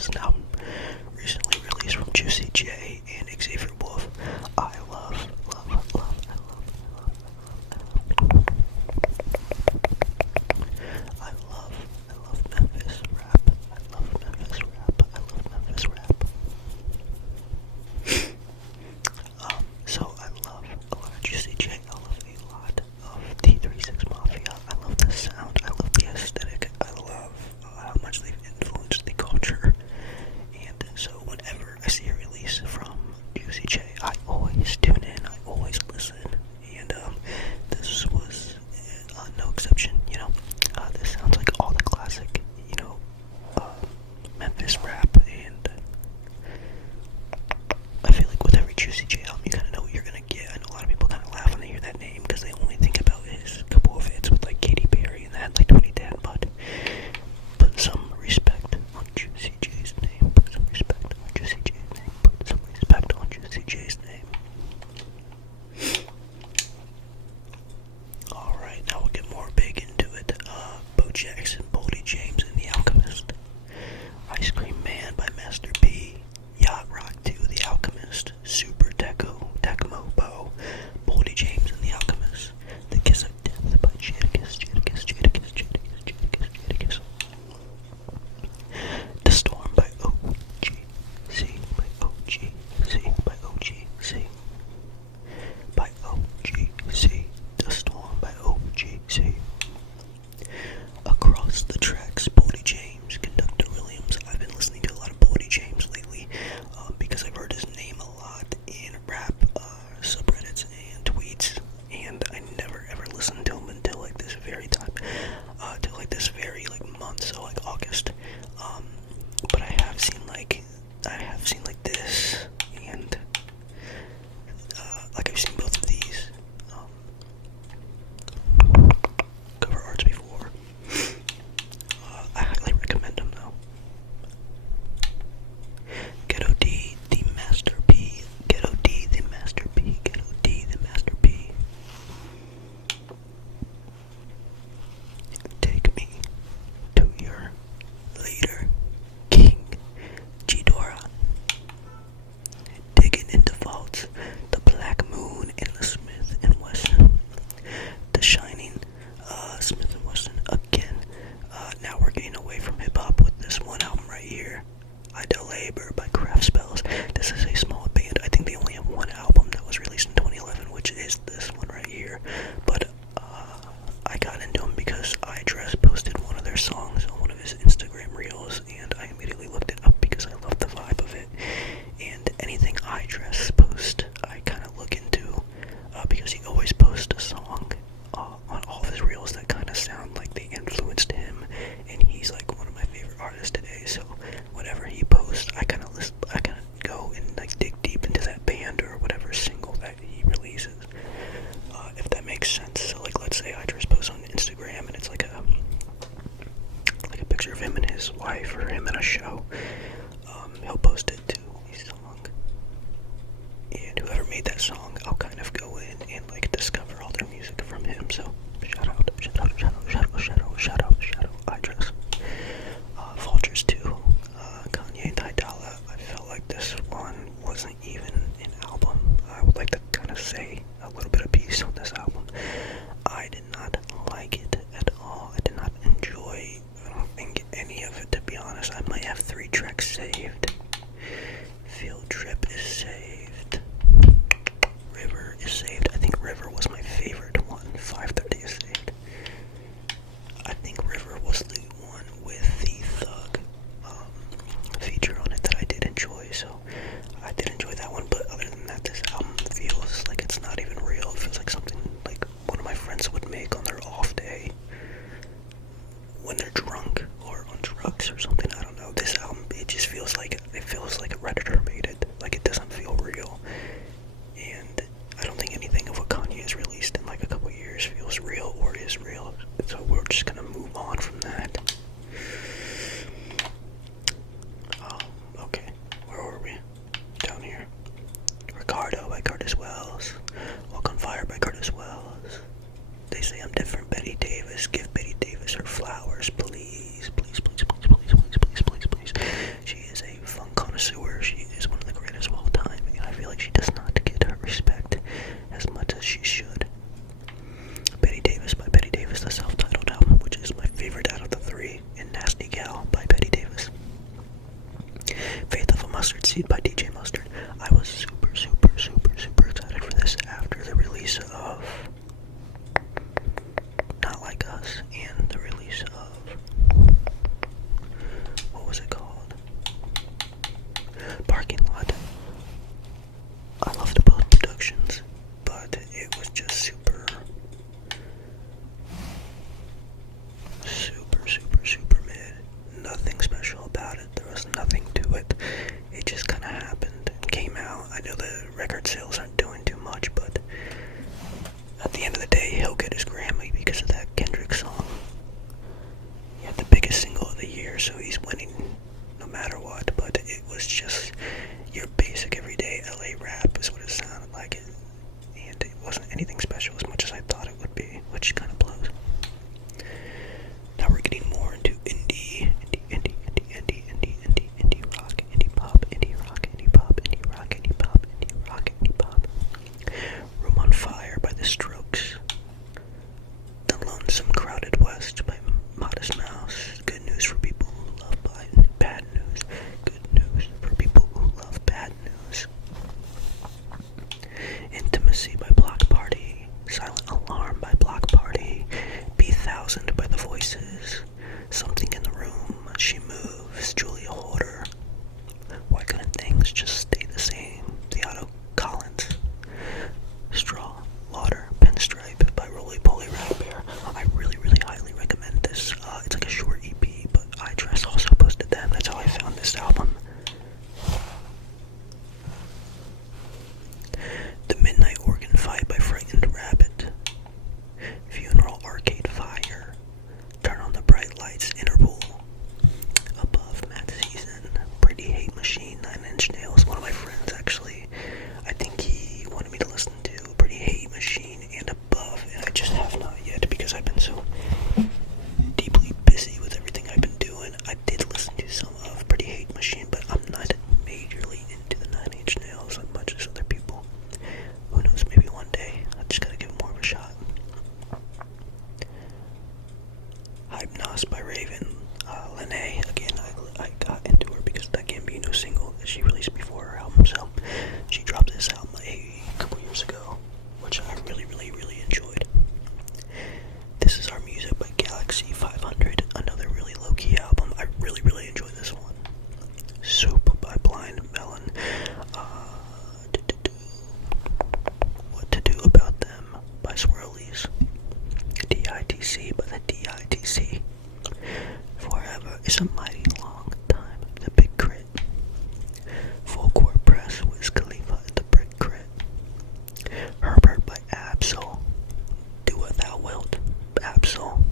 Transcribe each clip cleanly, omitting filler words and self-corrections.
is an album recently released from Juicy J and Xavier Wolf. I love. I love Memphis rap. I love Memphis rap. So I love a lot of Juicy J. I love a lot of D36 Mafia. I love the sound. I love the aesthetic. I love how much they've influenced the culture. And so whenever I see a release from Juicy J, I always tune in. I always listen. And this was no exception. This sounds like all the classic, Memphis rap. And I feel like with every Juicy J album, you kind of know what you're gonna get. I know a lot of people kind of laugh when they hear that name because they only think about his couple of hits with like Katy Perry and that, like 2010. But put some respect on Juicy J's name. Put some respect on Juicy J's name. Put some respect on Juicy J's name. All right, now we'll get more big into it. Bo Jackson, Boldy James, and The Alchemist. Ice Cream Man by Master P. Yacht Rock 2, The Alchemist, Super Tecmo Bo, Boldy James and The Alchemist, The Kiss of Death by Jadakiss, The Storm by OGC, The Storm by OGC, Across the Tracks, Boldy James, Conductor Williams. I've been listening to a lot of Boldy James lately because I've heard his name a lot in rap subreddits and tweets, and I never ever listened to him until like this very time, till like this very month, so like August. But I have seen like this, and I've seen both of these cover arts before. I highly recommend them though. Ghetto D, the Master P. Ghetto D, the Master P. Ghetto D, the Master P. Take me to your leader, King Ghidorah. Digging into vaults, the Black Moon and the Smith and Wesson. The Shining, Smith and Wesson again. Now we're getting away from hip hop with this one album right here. I Do Labor by Craft Spells. This is a small band. I think they only have one album that was released in 2011, which is this one right here. But I got into them because iDress posted one of their songs on one of his Instagram reels, and I immediately looked it up because I love the vibe of it. And anything iDress post, I kind of look into because he always posts a song on all of his reels that kind of sound like they influenced him, and he's like one of my favorite artists today. So whatever he posts, I kind of go and like dig deep into that band or whatever single that he releases, if that makes sense. So like, let's say I just post on Instagram and it's like a picture of him and his wife or him in a show. He'll post it to his song, and whoever made that song, I'll kind of go in and like discover all their music from him. So shout out, iDress. Vultures 2, Kanye and Ty Dolla. I felt like this one wasn't even an album. I would like to kind of say a little bit of piece on this album. I did not like it at all. I did not enjoy, I don't think, any of it, to be honest. I might have 3 tracks saved. Field Trip is saved. River is saved. I think River was my favorite one. 530 is saved. I think River was the one with the Thug feature on it that I did enjoy, so I did enjoy that one. But other than that, this album feels like it's not even real. It feels like something like one of my friends would make on their off day when they're drunk or on drugs or something. I don't know. This album, it just feels like Gal by Betty Davis. Faith of a Mustard Seed by DJ Mustard. I was super, super, super, super excited for this after the release of Not Like Us and the release of, what was it called? Parking Lot. I loved both productions, but it was just super, super mid. Nothing special about it. There was nothing to it. It just kind of happened and came out. I know the record sales aren't doing too much, but at the end of the day, he'll get his Grammy because of that Kendrick song. He had the biggest single of the year, so he's winning no matter what. But it was just your basic everyday LA rap is what it sounded like. And it wasn't anything special as much as I thought it would be, which kind of blows. Now we're getting more into indie rock, indie pop, indie rock, indie pop, indie rock, indie pop, indie rock, indie pop. Room on Fire by The Strokes. The Lonesome Crowded West by Modest Mouse. Good news for people who love bad news. Good news for people who love bad news. Intimacy by Block Party. Silent Alarm by Block Party. B1000 by The Voices. Something in the Room. She Moves. Julia Holder. Why couldn't things just stay the same? Theodore Collins. Straw, Lauder, Pinstripe by Roly Poly Rat Bear. I really highly recommend this. It's like a short EP, but I just also posted them. That's how I found this album. The Midnight Organ Fight by Frightened Rabbit. Funeral Arcade Fire. Turn on the Bright Lights, Interval. Above Matt Season. Pretty Hate Machine, 9 Inch Nails. One of my friends actually, I think he wanted me to listen to Pretty Hate Machine and Above, and I just have not yet because I've been so deeply busy with everything I've been doing. I did listen to some of Pretty Hate Machine, but I'm not majorly into the 9 Inch Nails as much as other people. Who knows, maybe one day. I just gotta give more of a shot. Hypnos by Raven. Lene, again, I got into her because of that Gambino single that she released before her album, so she dropped this album a couple years ago, which I really enjoyed. This Is Our Music by Galaxy 500, another really low-key album. I really enjoyed this one. Soup by Blind Melon. What to Do About Them by Swirlies. DITC by the DITC. Forever is a Mighty Long Time, the Big Crit. Full Court Press, Wiz Khalifa at the Brick Crit. Herbert by Absol. Do What Thou Wilt, Absol.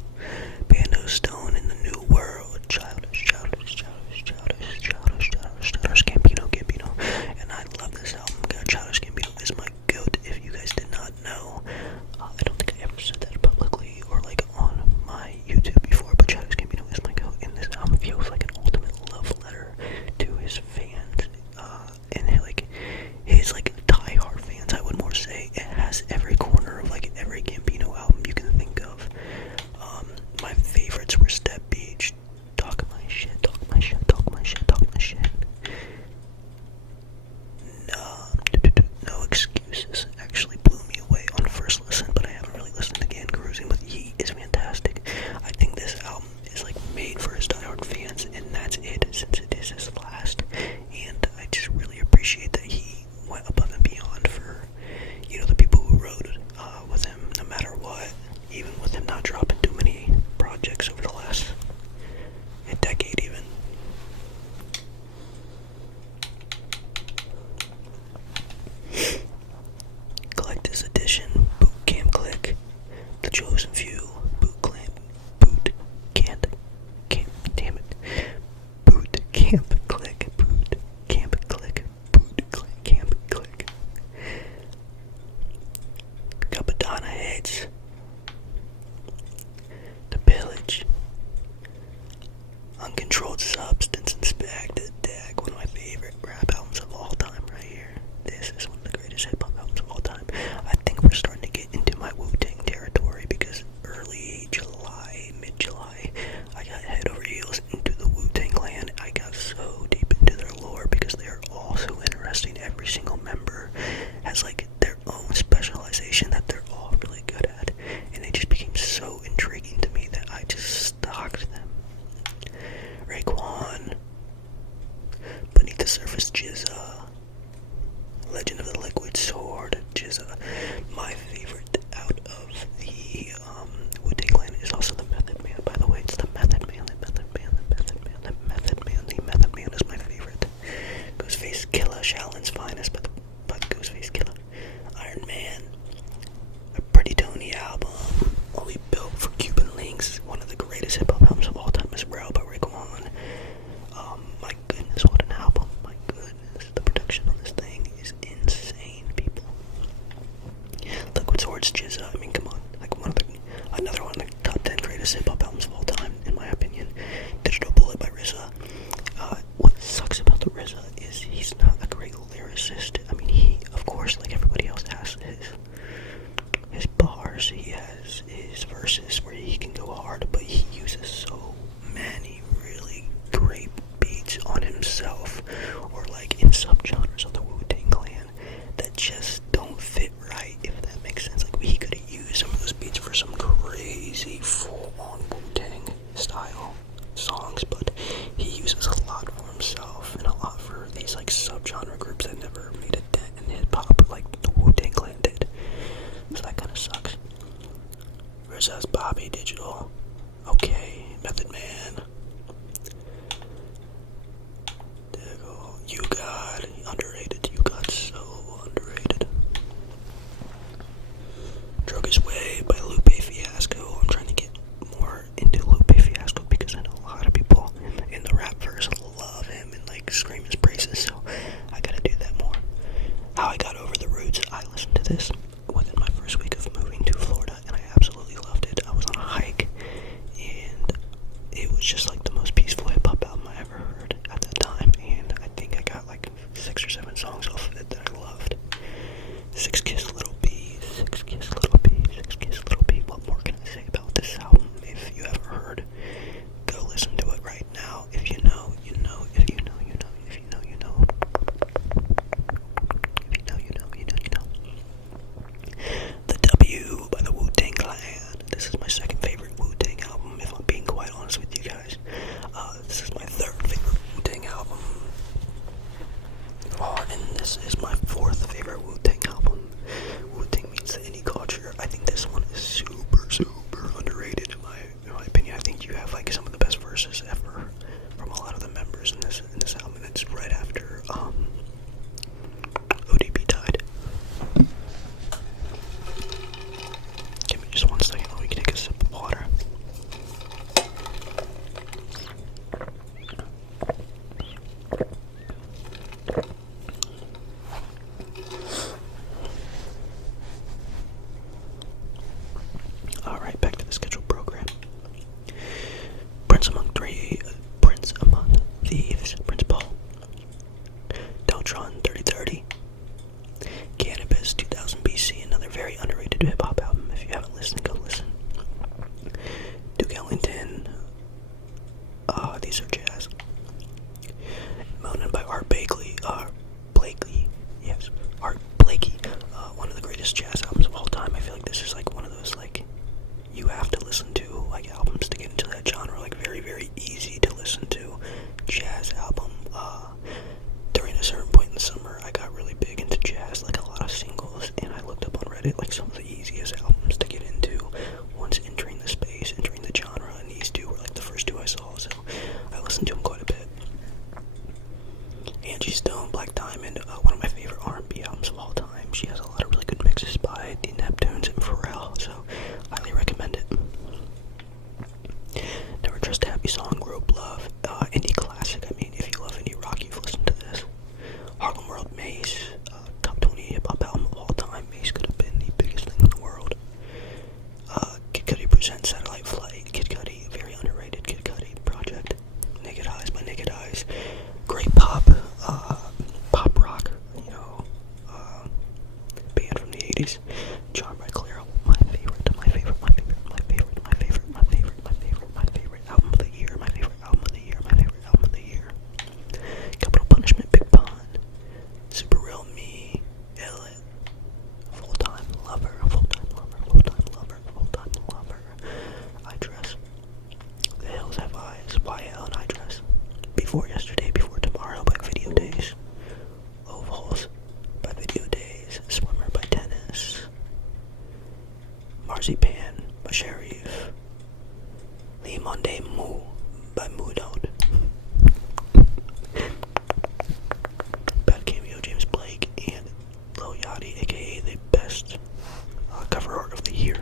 Bando Stone in the New World. Childish, Gambino. And I love this album. Childish Gambino is my goat, if you guys did not know. I don't think I ever said that publicly or like on my YouTube before, but Childish Gambino is my goat, and this album feels like an ultimate love letter to his fans, and like his like die-hard fans, I would more say. It has every corner of like every Gambino album you can think of. My favorites were Step Beach, Talk My Shit. No Excuses actually blew me away on first listen, but I haven't really listened again. Cruising with Yeet is fantastic. I think this album is like made for his diehard fans, and that's it, since it is his last. And I just really appreciate that he went above and beyond for, the people who rode with him, no matter what. Even with him not dropping too many projects over the last decade, even. Collector's Edition, Boot Camp Click, The Chosen Few, Boot Camp Click, Capadonna Hits, The Pillage, Uncontrolled Substance, Inspected Deck, one of my favorite rap albums of all time right here. This is one of the greatest hip-hop albums of all time. I think we're starting to get into my Wu-Tang territory because early July, mid-July, I got head over heels into the songs, but he uses a lot for himself and a lot for these like subgenre groups that never made a dent in hip hop like the Wu-Tang Clan did. So that kind of sucks. RZA's Bobby Digital. Okay, Method Man. You got underrated. You got so underrated. Drug His Way by Lupe Fiasco. I'm trying to get more into Lupe Fiasco because I know a lot of people in the rap verse love him and like scream his praises, so I gotta do that more. How I Got Over the Roots. I listened to this within my first week of moving to Florida and I absolutely loved it. I was on a hike and it was just like the most peaceful hip hop album I ever heard at that time, and I think I got like 6 or 7 songs off of it that I loved. Six Kiss Little B, Six Kiss Little B, Six Kiss Little B. What more can I say about this album? If you haven't heard, go listen to it right now. If you know, you know. If you know, you know. If you know, you know. If you know, you know, you know, you know. The W by the Wu-Tang Clan. This is my second favorite Wu-Tang album, if I'm being quite honest with you guys. This is my third favorite Wu-Tang album. And this is my fourth favorite Wu-Tang album. Wu-Tang means the indie culture. I think this one is super, super underrated in my opinion. I think you have like some of the best verses ever from a lot of the members in this album. And it's right after ODB died. Give me just 1 second while we can take a sip of water. Alright, back to the scheduled program. Prince Among Thieves, Prince Paul. Deltron 3030. Cannabis 2000 BC, another very underrated hip hop album. If you haven't listened, go listen. Duke Ellington. These are jazz. Moanin' by Art Blakey. Art Blakey. One of the greatest jazz albums of all time. I feel like this is like one of those like you have to listen to like albums to get into that genre. Like very, very easy to listen to jazz album. During a certain point in the summer, I got really big into jazz, like a lot of singles, and I looked up on Reddit like some of the easiest albums to get into once entering the space, entering the genre, and these two were like the first 2 I saw, so I listened to them quite a bit. Angie Stone, Black Diamond, one of my favorite R&B albums of all time. She has a lot of really good mixes by the Neptunes and Pharrell, so highly recommend it. Never Trust a Happy Song, Rope Love, indie classic. I mean, if you love indie rock, you've listened to this. Harlem World, Mace, top 20 hip hop album of all time. Mace could have been the biggest thing in the world. Kid Cudi presents Satellite Flight. Kid Cudi, very underrated Kid Cudi project. Naked Eyes by Naked Eyes. Great pop rock, you know, band from the 80s. Charmed by Clara, my favorite album of the year, my favorite album of the year. Capital Punishment, Big Pun, Super Real Me, Illit, Full-Time Lover, I Dress, The Hills Have Eyes, YL and I Dress, Before Yesterday, Before Tomorrow by Video Days, Ovals by Video Days, Swimmer by Tennis, Marzipan by Sharif, Le Monde Mou by Moodon, Bad Cameo, James Blake, and Lil Yachty, aka the best cover art of the year.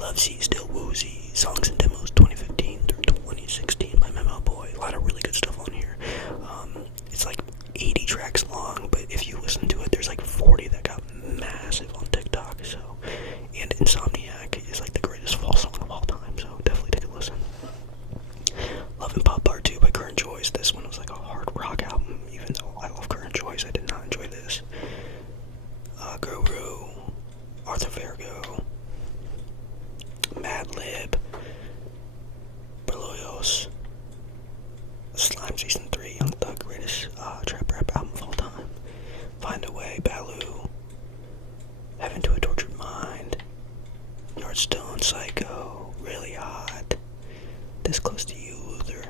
Love Sea, Still Woozy, Songs and Demos 2015 through 2016 by Memo Boy. A lot of really good stuff on here. It's like 80 tracks long, but if you listen to it, there's like 40 that got massive on TikTok. So, and Insomniac is like the greatest fall song of all time, so definitely take a listen. Love and Pop Part 2 by Current Joys. This one was like a hard rock album, even though I love Current Joys, I did not enjoy this. Guru, Arthur Vergo, Madlib, Berlioz, Slime Season 3, Young Thug, greatest trap rap album of all time. Find a Way, Baloo, Heaven to a Tortured Mind, Yardstone, Psycho, Really Hot, This Close to You, Luther,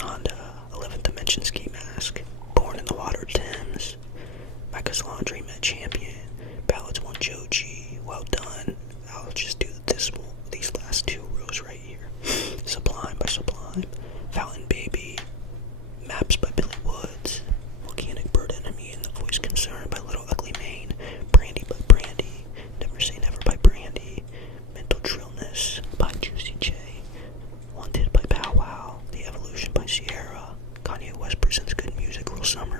Rhonda, 11th Dimension Ski Mask, Born in the Water Thames, Mecca's Laundry Met Champion, Ballads 1 Joji, Well Done. I'll just do these last two rows right here. Sublime by Sublime, Fountain Baby, Maps by Billy Woods, Volcanic Bird Enemy and the Voice Concern by Little Ugly Mane, Brandy by Brandy, Never Say Never by Brandy, Mental Trillness by Juicy J, Wanted by Pow Wow, The Evolution by Sierra, Kanye West Presents Good Music, Real Summer